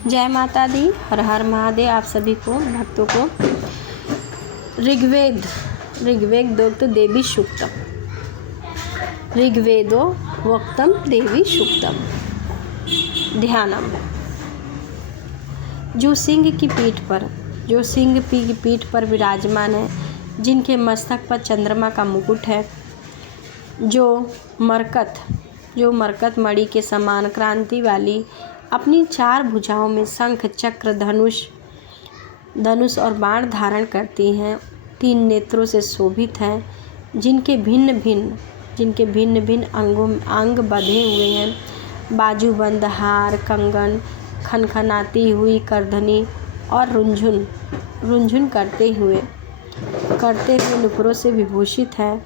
जय माता दी, हर हर महादेव। आप सभी को भक्तों को ऋग्वेदोक्त देवी सूक्तम, ऋग्वेदो वक्तम देवी सूक्तम। ध्यानम। जो सिंह की पीठ पर विराजमान है, जिनके मस्तक पर चंद्रमा का मुकुट है, जो मरकत मणि के समान क्रांति वाली अपनी 4 भुजाओं में शंख, चक्र, धनुष और बाण धारण करती हैं, 3 नेत्रों से शोभित हैं, जिनके भिन्न भिन्न अंग बंधे हुए हैं, बाजूबंद हार, कंगन, खनखनाती हुई करधनी और रुंझुन करते हुए नुपुरों से विभूषित है,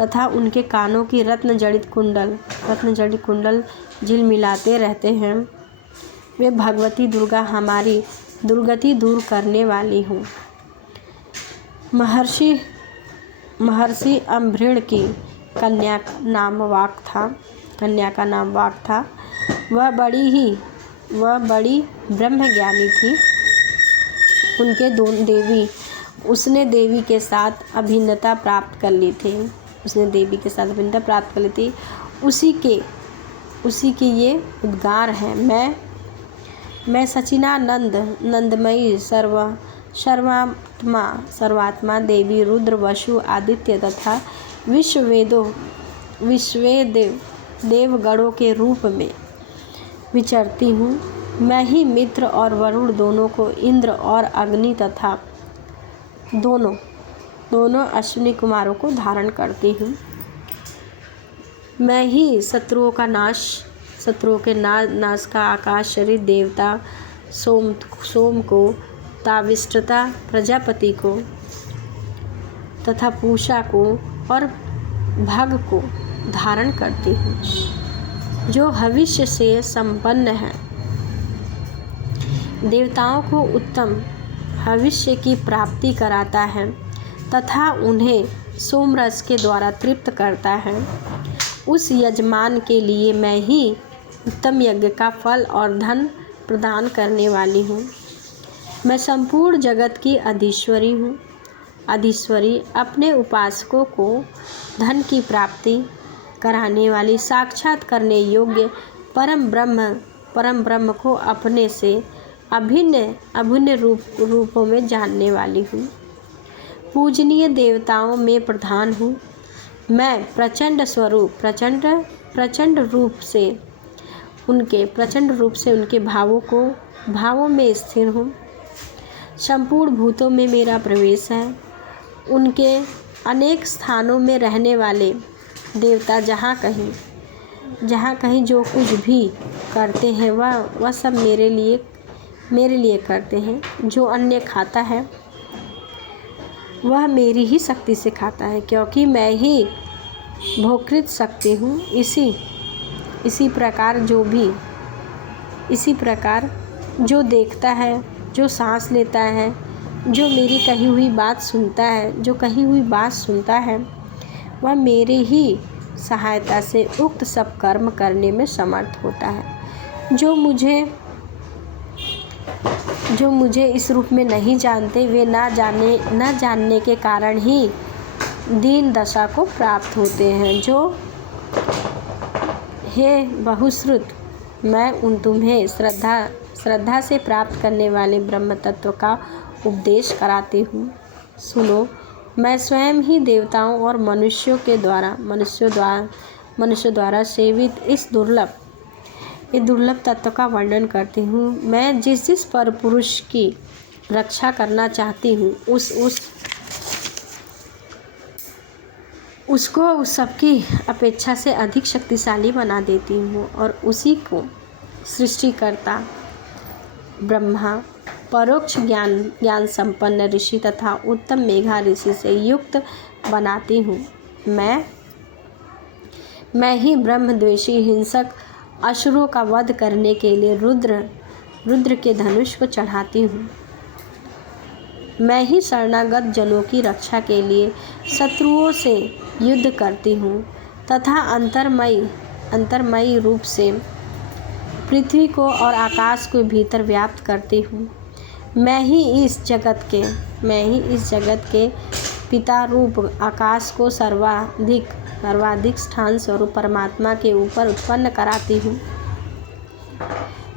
तथा उनके कानों की रत्न जड़ित कुंडल झिलमिलाते रहते हैं। वे भगवती दुर्गा हमारी दुर्गति दूर करने वाली हूँ। महर्षि अम्भृण की कन्या का नाम वाक था। वह बड़ी ब्रह्मज्ञानी थी। उसने देवी के साथ अभिन्नता प्राप्त कर ली थी। उसी के ये उद्गार हैं। मैं सचिनानंद नंदमयी सर्वात्मा देवी रुद्र, वसु, आदित्य तथा देवगणों के रूप में विचरती हूँ। मैं ही मित्र और वरुण दोनों को, इंद्र और अग्नि तथा दोनों अश्विनी कुमारों को धारण करती हूँ। मैं ही शत्रुओं के नाश का आकाश शरीर देवता सोम को, ताविष्ट्रता प्रजापति को तथा पूषा को और भग को धारण करती हूँ, जो भविष्य से संपन्न है। देवताओं को उत्तम भविष्य की प्राप्ति कराता है तथा उन्हें सोमरस के द्वारा तृप्त करता है। उस यजमान के लिए मैं ही उत्तम यज्ञ का फल और धन प्रदान करने वाली हूँ। मैं संपूर्ण जगत की अधीश्वरी, अपने उपासकों को धन की प्राप्ति कराने वाली, साक्षात करने योग्य परम ब्रह्म को अपने से अभिन्न रूपों में जानने वाली हूँ। पूजनीय देवताओं में प्रधान हूँ। मैं प्रचंड रूप से उनके भावों में स्थिर हूँ। संपूर्ण भूतों में मेरा प्रवेश है। उनके अनेक स्थानों में रहने वाले देवता जहाँ कहीं जो कुछ भी करते हैं, वह सब मेरे लिए करते हैं। जो अन्य खाता है वह मेरी ही शक्ति से खाता है, क्योंकि मैं ही भोकृत शक्ति हूँ। इसी प्रकार जो देखता है, जो सांस लेता है, जो मेरी कही हुई बात सुनता है, वह मेरे ही सहायता से उक्त सब कर्म करने में समर्थ होता है। जो मुझे इस रूप में नहीं जानते, वे न जानने के कारण ही दीन दशा को प्राप्त होते हैं। जो हे बहुश्रुत, मैं तुम्हें श्रद्धा से प्राप्त करने वाले ब्रह्म तत्व का उपदेश कराती हूँ। सुनो, मैं स्वयं ही देवताओं और मनुष्यों द्वारा सेवित इस दुर्लभ तत्व का वर्णन करती हूँ। मैं जिस पर पुरुष की रक्षा करना चाहती हूँ, उसको सबकी अपेक्षा से अधिक शक्तिशाली बना देती हूँ, और उसी को सृष्टिकर्ता ब्रह्मा, परोक्ष ज्ञान संपन्न ऋषि तथा उत्तम मेघा ऋषि से युक्त बनाती हूँ। मैं ही ब्रह्मद्वेषी हिंसक असुरों का वध करने के लिए रुद्र के धनुष को चढ़ाती हूँ। मैं ही शरणागत जनों की रक्षा के लिए शत्रुओं से युद्ध करती हूँ तथा अंतर्मयी रूप से पृथ्वी को और आकाश को भीतर व्याप्त करती हूँ। मैं ही इस जगत के पिता रूप आकाश को सर्वाधिक स्थान स्वरूप परमात्मा के ऊपर उत्पन्न कराती हूँ।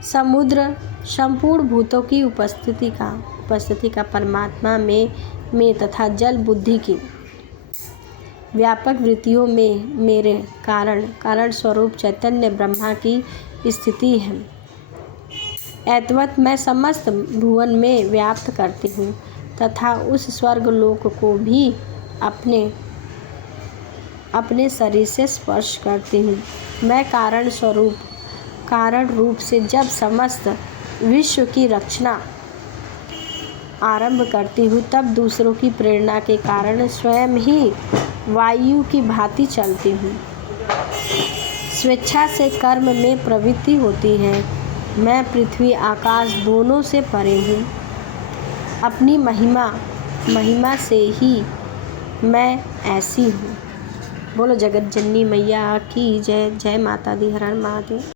समुद्र संपूर्ण भूतों की उपस्थिति का परमात्मा में तथा जल बुद्धि की व्यापक वृत्तियों में मेरे कारण स्वरूप चैतन्य ब्रह्मा की स्थिति है। एतवत् मैं समस्त भुवन में व्याप्त करती हूँ तथा उस स्वर्ग लोक को भी अपने शरीर से स्पर्श करती हूँ। मैं कारण रूप से जब समस्त विश्व की रचना आरंभ करती हूँ तब दूसरों की प्रेरणा के कारण स्वयं ही वायु की भांति चलती हूँ। स्वेच्छा से कर्म में प्रवृत्ति होती है। मैं पृथ्वी आकाश दोनों से परे हूँ। अपनी महिमा से ही मैं ऐसी हूँ। बोलो जगत जननी मैया की जय। जय माता दी। हर हर महादेव।